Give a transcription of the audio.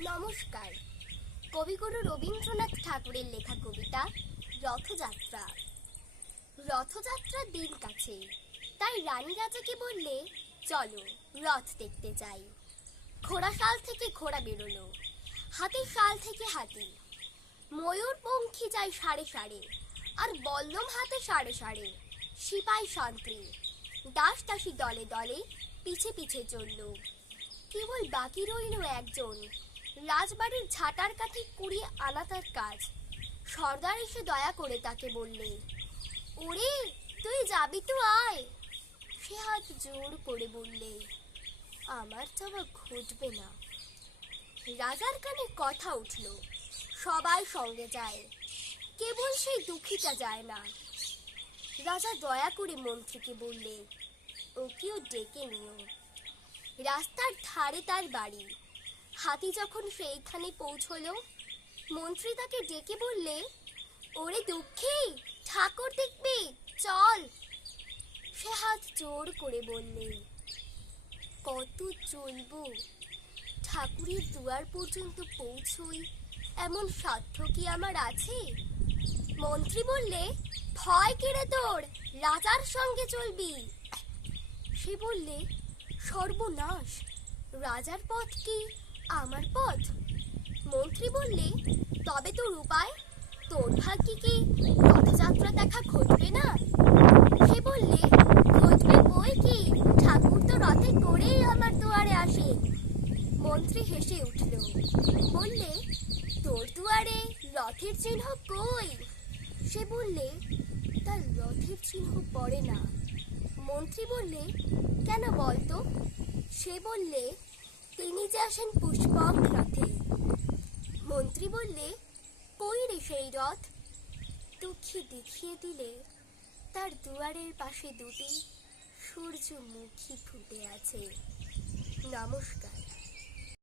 নমস্কার। কবিগুরু রবীন্দ্রনাথ ঠাকুরের লেখা কবিতা রথযাত্রা। রথযাত্রার দিন কাছে, তাই রানী রাজাকে বললে, চলো রথ দেখতে যাই। ঘোড়া শাল থেকে ঘোড়া বেরোলো, হাতির শাল থেকে হাতি, ময়ূর পঙ্খী যায় সাড়ে সাড়ে, আর বল্লম হাতে সাড়ে সাড়ে। সিপাই শান্তি দাস দাসী দলে দলে পিছে পিছে চলল। কেবল বাকি রইল একজন, রাজবাড়ির ঝাঁটার কাঠি কুড়িয়ে আনা তার কাজ। সর্দার এসে দয়া করে তাকে বললে, ওরে তুই যাবি তো আয়। সে হাত জোর করে বললে, আমার যাওয়া ঘটবে না। রাজার কানে কথা উঠল, সবাই সঙ্গে যায়, কেবল সেই দুঃখীটা যায় না। রাজা দয়া করে মন্ত্রীকে বললে, ওকেও ডেকে নিও। রাস্তার ধারে তার বাড়ি। হাতি যখন সেইখানে পৌঁছলো, মন্ত্রী তাকে ডেকে বললে, ওরে দুঃখী, ঠাকুর দেখবি, চল। সে হাত জোর করে বললে, কত চলবো? ঠাকুরের দুয়ার পর্যন্ত পৌঁছই এমন সাধ্য কি আমার আছে? মন্ত্রী বললে, ভয় কেড়ে তোর, রাজার সঙ্গে চলবি। সে বললে, সর্বনাশ, রাজার পথ কি আমার পথ? মন্ত্রী বললে, তবে তোর উপায়? তোর ভাগ্যে কি রথযাত্রা দেখা ঘটবে না? সে বললে, ঘটবে বই কি, ঠাকুর তো রথে করেই আমার দুয়ারে আসে। মন্ত্রী হেসে উঠল, বললে, তোর দুয়ারে রথের চিহ্ন কই? সে বললে, তার রথের চিহ্ন পড়ে না। মন্ত্রী বললে, কেন বলতো? সে বললে, তিনি যে আসেন পুষ্পক রথে। মন্ত্রী বললে, কই রে সেই রথ? দুঃখী দেখিয়ে দিলে, তার দুয়ারের পাশে দুটি সূর্যমুখী ফুটে আছে। নমস্কার।